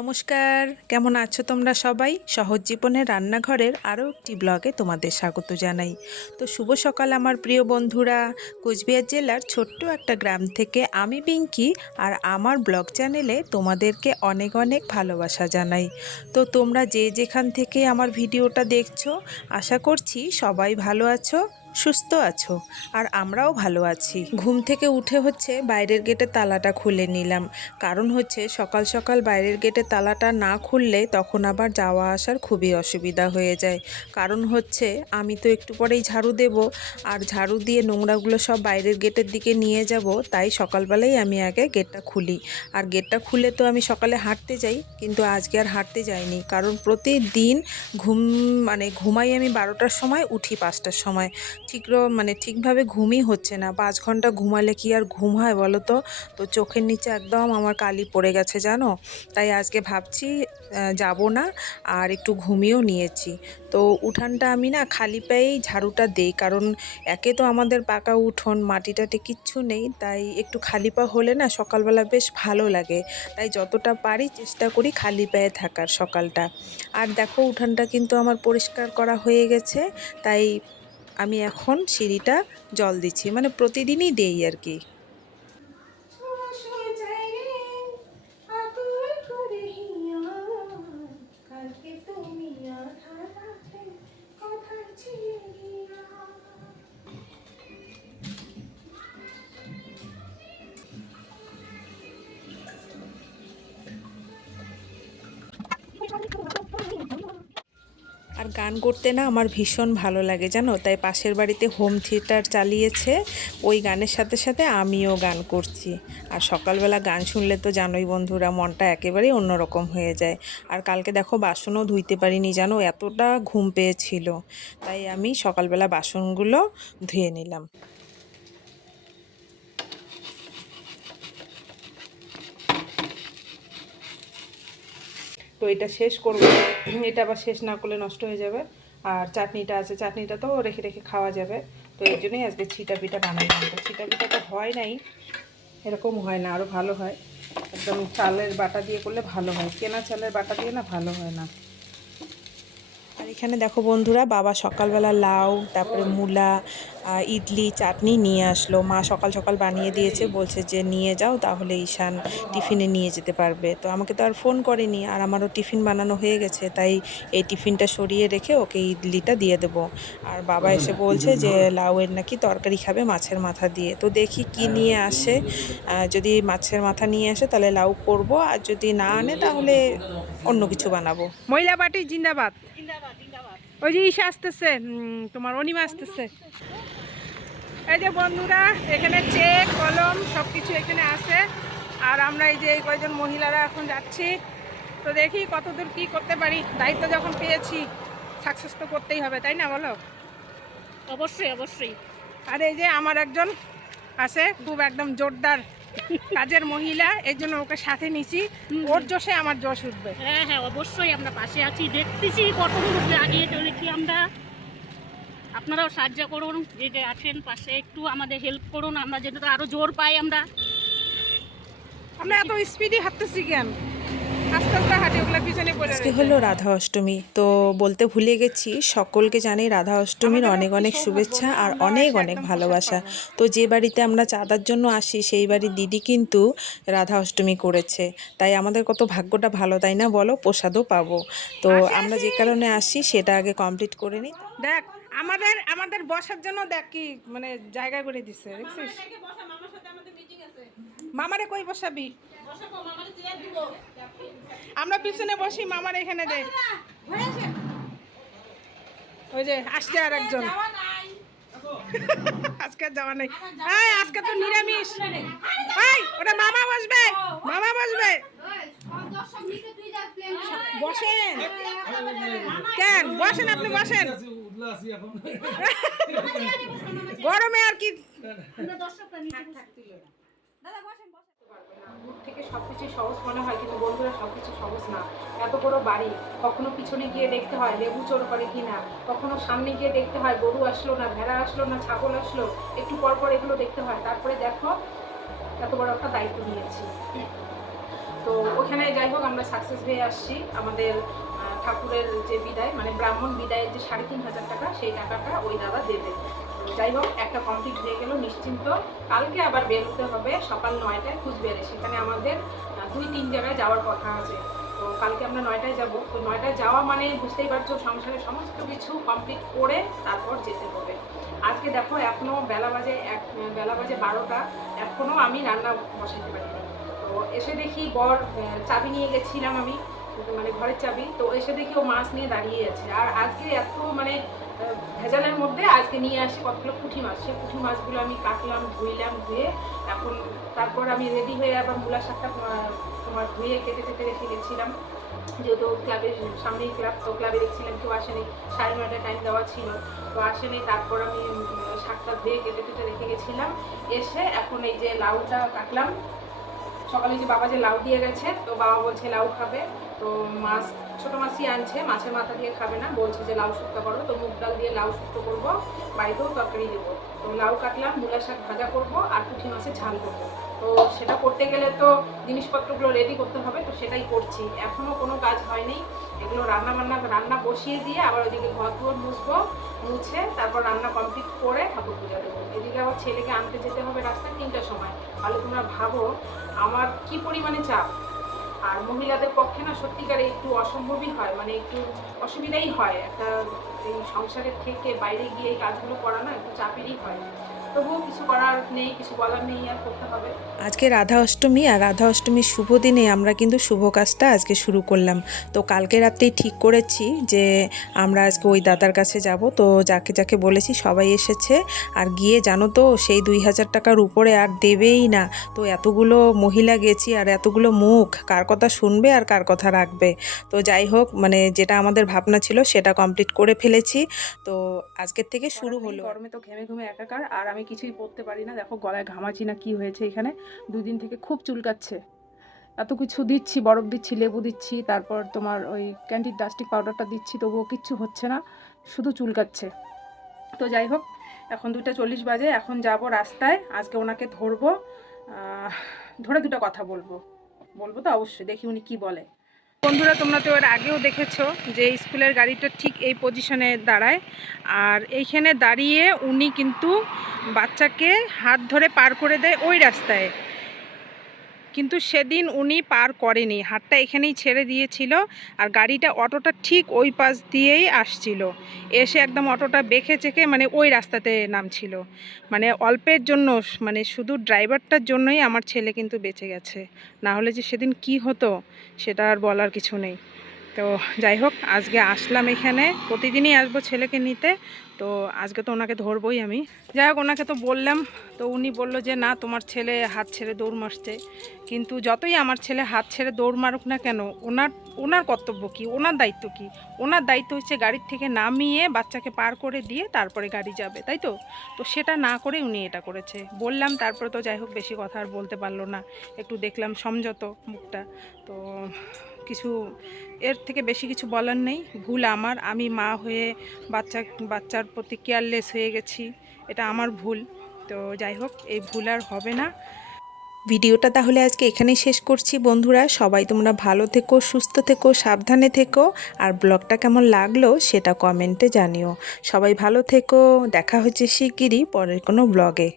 নমস্কার, কেমন আছো তোমরা সবাই? সহজ জীবনের রান্নাঘরের আরও একটি ব্লগে তোমাদের স্বাগত জানাই। তো শুভ সকাল আমার প্রিয় বন্ধুরা। কোচবিহার জেলার ছোট্ট একটা গ্রাম থেকে আমি পিঙ্কি আর আমার ব্লগ চ্যানেলে তোমাদেরকে অনেক অনেক ভালোবাসা জানাই। তো তোমরা যে যেখান থেকে আমার ভিডিওটা দেখছো, আশা করছি সবাই ভালো আছো, সুস্থ আছো, আর আমরাও ভালো আছি। ঘুম থেকে উঠে বাইরের গেটের তালাটা খুলে নিলাম, কারণ সকাল সকাল বাইরের গেটের তালাটা না খুললে তখন আবার যাওয়া আসার খুবই অসুবিধা হয়ে যায়। কারণ আমি তো একটু পরেই ঝাড়ু দেব, আর ঝাড়ু দিয়ে নোংরাগুলো সব বাইরের গেটের দিকে নিয়ে যাব, তাই সকালবেলাই আমি আগে গেটটা খুলি। আর গেটটা খুলে তো আমি সকালে হাঁটতে যাই, কিন্তু আজকে আর হাঁটতে যাইনি, কারণ প্রতিদিন ঘুমাই আমি 12টার সময়, উঠি 5টার সময়। ঠিকভাবে ঘুমই হচ্ছে না। 5 ঘন্টা ঘুমালে কি আর ঘুম হয় বলো তো? তো চোখের নিচে একদম আমার কালি পড়ে গেছে জানো। তাই আজকে ভাবছি যাব না, আর একটু ঘুমিয়েও নিয়েছি। তো উঠানটা আমি না খালি পায়েই ঝাড়ুটা দেই, কারণ একে তো আমাদের পাকা উঠোন, মাটিটাতে কিচ্ছু নেই, তাই একটু খালি পা হলে না সকালবেলা বেশ ভালো লাগে। তাই যতটা পারি চেষ্টা করি খালি পায়ে থাকার সকালটা। আর দেখো, উঠানটা কিন্তু আমার পরিষ্কার করা হয়ে গেছে, তাই আমি এখন সিঁড়িটা জল দিচ্ছি, প্রতিদিনই দেই আর কি। আর গান করতে না আমার ভীষণ ভালো লাগে জানো, তাই পাশের বাড়িতে হোম থিয়েটার চালিয়েছে, ওই গানের সাথে সাথে আমিও গান করছি। আর সকালবেলা গান শুনলে তো জানোই বন্ধুরা, মনটা একেবারেই অন্যরকম হয়ে যায়। আর কালকে দেখো বাসনও ধুইতে পারিনি জানো, এতটা ঘুম পেয়েছিল, তাই আমি সকালবেলা বাসনগুলো ধুয়ে নিলাম। তো এটা শেষ করব, এটা আবার শেষ না করলে নষ্ট হয়ে যাবে। আর চাটনিটা আছে, চাটনিটা তো রেখে রেখে খাওয়া যাবে, তো এই জন্যই আজকে ছিটা পিঠা বানাইলাম। তো ছিটা পিঠা তো হয় নাই, এরকম হয় না, আরও ভালো হয়। একদম চালের বাটা দিয়ে করলে ভালো হয়, কেনা চালের বাটা দিয়ে না ভালো হয় না। আর এখানে দেখো বন্ধুরা, বাবা সকালবেলা লাউ, তারপরে মূলা, ইডলি, চাটনি নিয়ে আসলো। মা সকাল সকাল বানিয়ে দিয়েছে, বলছে যে নিয়ে যাও, তাহলে ঈশান টিফিনে নিয়ে যেতে পারবে। তো আমাকে তো আর ফোন করেনি, আর আমারও টিফিন বানানো হয়ে গেছে, তাই এই টিফিনটা সরিয়ে রেখে ওকে ইডলিটা দিয়ে দেবো। আর বাবা এসে বলছে যে লাউয়ের নাকি তরকারি খাবে মাছের মাথা দিয়ে। তো দেখি কি নিয়ে আসে, যদি মাছের মাথা নিয়ে আসে তাহলে লাউ করব, আর যদি না আনে তাহলে অন্য কিছু বানাবো। মহিলা পার্টি জিন্দাবাদ। ওই যে ঈশা আসতেছে, তোমার অনিমা আসতেছে। এই যে বন্ধুরা, এখানে চেক কলম সব কিছু এখানে আছে, আর আমরা এই যে এই কয়েকজন মহিলারা এখন যাচ্ছি। তো দেখি কতদূর কি করতে পারি, দায়িত্ব যখন পেয়েছি সাকসেস তো করতেই হবে, তাই না বলো? অবশ্যই অবশ্যই। আর এই যে আমার একজন আছে খুব একদম জোরদার কাজের মহিলা, এই জন্য ওকে সাথে নিছি, ওর জোশে আমার জোশ উঠবে। হ্যাঁ হ্যাঁ, অবশ্যই আমরা পাশে আছি, দেখতেছি কতদূর আগিয়ে চলেছি আমরা। আপনারাও সাহায্য করুন, যে আছেন পাশে একটু আমাদের হেল্প করুন, আমরা যেন আরো জোর পাই। আমরা এত স্পিডে হাঁটতেছি কেন? আজকে হলো রাধা অষ্টমী, তো বলতে ভুলে গেছি, সকলকে জানাই রাধা অষ্টমীর অনেক অনেক শুভেচ্ছা আর অনেক অনেক ভালোবাসা। তো যে বাড়িতে আমরা চাঁদার জন্য আসি, সেই বাড়ির দিদি কিন্তু রাধা অষ্টমী করেছে, তাই আমাদের কত ভাগ্যটা ভালো, তাই না বলো? প্রসাদও পাবো। তো আমরা যে কারণে আসি সেটা আগে কমপ্লিট করে নিই। দেখ, আমাদের আমাদের বসার জন্য দেখ কি জায়গা করে দিচ্ছে, দেখছিস? মামারে কই বসাবি? আমরা পিছনে বসি, মামার এখানে দে। ওই যে আসছে আর একজন, আজকে যাওয়া নেই। আজকে তো নিরামিষ। ওটা মামা বসবে, মামা বসবে। বসেন কেন? বসেন, আপনি বসেন। গরমে আর কি দূর থেকে সবকিছু সহজ মনে হয়, কিন্তু বন্ধুরা সবকিছু সহজ না। এত বড় বাড়ি, কখনো পিছনে গিয়ে দেখতে হয় লেবু চোর করে কিনা, কখনো সামনে গিয়ে দেখতে হয় গরু আসলো না, ভেড়া আসলো না, ছাগল আসলো, একটু পর পর এগুলো দেখতে হয়। তারপরে দেখো এত বড় একটা দায়িত্ব নিয়েছি। তো তো ওখানে যাই হোক আমরা সাকসেস হয়ে আসছি। আমাদের ঠাকুরের যে বিদায় মানে ব্রাহ্মণ বিদায়ের যে ৩,৫০০ টাকা সেই টাকাটা ওই দাদা দেবে। তো যাই হোক একটা কমপ্লিট হয়ে গেল নিশ্চিন্ত। কালকে আবার বের হতে হবে সকাল ৯টায় কুচবিহারে, সেখানে আমাদের ২-৩ জায়গায় যাওয়ার কথা আছে। তো কালকে আমরা ৯টায় যাব। তো ৯টায় যাওয়া মানে বুঝতেই পারছো সংসারের সমস্ত কিছু কমপ্লিট করে তারপর যেতে হবে। আজকে দেখো এখনও বেলা বাজে ১২টা, এখনও আমি রান্না বসাইতে পারিনি। তো এসে দেখি বর চাবি নিয়ে গেছিলাম আমি, মানে ঘরের চাবি, তো এসে দেখি ও মাছ নিয়ে দাঁড়িয়ে আছে। আর আজকে এত মানে ভেজালের মধ্যে আজকে নিয়ে আসি কতগুলো পুঁটি মাছ। সেই পুঁটি মাছগুলো আমি কাটলাম, ধুইলাম, ধুয়ে এখন তারপর আমি রেডি হয়ে আবার মূলা শাকটা তোমার ধুয়ে কেটে কেটে রেখে গেছিলাম, যেহেতু ক্লাবের সামনেই ক্লাব, তো ক্লাবে দেখছিলাম কেউ আসেনি, 9:30 টাইম দেওয়া ছিল, তো আসেনি। তারপর আমি শাকটা ধুয়ে কেটে কেটে রেখে গেছিলাম। এসে এখন এই যে লাউটা কাটলাম। সকালে যে বাবা যে লাউ দিয়ে গেছে, তো বাবা বলছে লাউ খাবে, তো মাছ ছোটো মাছই আনছে, মাছের মাথা দিয়ে খাবে না, বলছে যে লাউ শুক্তো করো। তো মুগ ডাল দিয়ে লাউ শুক্তো করবো, বাড়িতেও তরকারি দেবো। তো লাউ কাটলাম, মূলা শাক ভাজা করবো আর পুঁটি মাছের ঝাল করবো। তো সেটা করতে গেলে তো জিনিসপত্রগুলো রেডি করতে হবে, তো সেটাই করছি। এখনও কোনো কাজ হয়নি, এগুলো রান্না বসিয়ে দিয়ে আবার ওইদিকে ঘর দুয়ার মুছে তারপর রান্না কমপ্লিট করে ঠাকুর পূজা দেবো। এদিকে আবার ছেলেকে আনতে যেতে হবে রাস্তায় ৩টার সময়। তাহলে তোমরা ভাবো আমার কি পরিমাণে চাপ। আর মহিলাদের পক্ষে না সত্যিকারে একটু অসম্ভবই হয়, মানে একটু অসুবিধাই হয়। একটা এই সংসারের থেকে বাইরে গিয়ে এই কাজগুলো করা না একটু চাপেরই হয়। তবুও কিছু করার নেই, কিছু বলার নেই, আর করতে হবে। আজকে রাধা অষ্টমী, আর রাধা অষ্টমীর শুভ দিনে আমরা কিন্তু শুভ কাজটা আজকে শুরু করলাম। তো কালকে রাত্রেই ঠিক করেছি যে আমরা আজকে ওই দাদার কাছে যাব। তো যাকে যাকে বলেছি সবাই এসেছে। আর গিয়ে জানো তো সেই ২,০০০ টাকার উপরে আর দেবেই না। তো এতগুলো মহিলা গেছি আর এতগুলো মুখ কার কথা শুনবে আর কার কথা রাখবে। তো যাই হোক, মানে যেটা আমাদের ভাবনা ছিল সেটা কমপ্লিট করে ফেলেছি। তো আজকের থেকে শুরু হলো। গরমে তো ঘেমে ঘুমে একাকার, আর আমি কিছুই পরতে পারি না। দেখো গলায় ঘামাচি না কি হয়েছে এখানে, 2 দিন থেকে খুব চুলকাচ্ছে। এত কিছু দিচ্ছি, বরফ দিচ্ছি, লেবু দিচ্ছি, তারপর তোমার ওই ক্যান্ডিড ডাস্টিক পাউডারটা দিচ্ছি, তবুও কিচ্ছু হচ্ছে না, শুধু চুলকাচ্ছে। তো যাই হোক, এখন 2:40 বাজে, এখন যাব রাস্তায়। আজকে ওনাকে ধরবো, ধরে 2টা কথা বলবো তো অবশ্যই, দেখি উনি কি বলে। বন্ধুরা, তোমরা তো এর আগেও দেখেছো যে স্কুলের গাড়িটা ঠিক এই পজিশনে দাঁড়ায়, আর এইখানে দাঁড়িয়ে উনি কিন্তু বাচ্চাকে হাত ধরে পার করে দেয় ওই রাস্তায়। কিন্তু সেদিন উনি পার করেনি, হাতটা এখানেই ছেড়ে দিয়েছিল, আর গাড়িটা অটোটা ঠিক ওই পাশ দিয়েই আসছিল, এসে একদম অটোটা বেঁকে চেকে মানে ওই রাস্তাতে নামছিল। মানে অল্পের জন্য, মানে শুধু ড্রাইভারটার জন্যই আমার ছেলে কিন্তু বেঁচে গেছে, না হলে যে সেদিন কি হতো সেটা আর বলার কিছু নেই। তো যাই হোক, আজকে আসলাম এখানে, প্রতিদিনই আসবো ছেলেকে নিতে, তো আজকে তো ওনাকে ধরবই আমি। যাই হোক, ওনাকে তো বললাম, তো উনি বললো যে না, তোমার ছেলে হাত ছেড়ে দৌড় মারছে। কিন্তু যতই আমার ছেলে হাত ছেড়ে দৌড় মারুক না কেন, ওনার কর্তব্য কি, ওনার দায়িত্ব কি? ওনার দায়িত্ব হচ্ছে গাড়ির থেকে নামিয়ে বাচ্চাকে পার করে দিয়ে তারপরে গাড়ি যাবে, তাই তো? তো সেটা না করে উনি এটা করেছে। বললাম, তারপরে তো যাই হোক বেশি কথা আর বলতে পারলো না, একটু দেখলাম সমঝত মুখটা। তো কিছু এর থেকে বেশি কিছু বলার নেই, ভুল আমার, আমি মা হয়ে বাচ্চার প্রতি কেয়ারলেস হয়ে গেছি, এটা আমার ভুল। তো যাই হোক, এই ভুল আর হবে না। ভিডিওটা তাহলে আজকে এখানেই শেষ করছি বন্ধুরা। সবাই তোমরা ভালো থেকো, সুস্থ থেকো, সাবধানে থেকো, আর ব্লগটা কেমন লাগলো সেটা কমেন্টে জানিও। সবাই ভালো থেকো, দেখা হচ্ছে শিগগিরই পরের কোনো ব্লগে।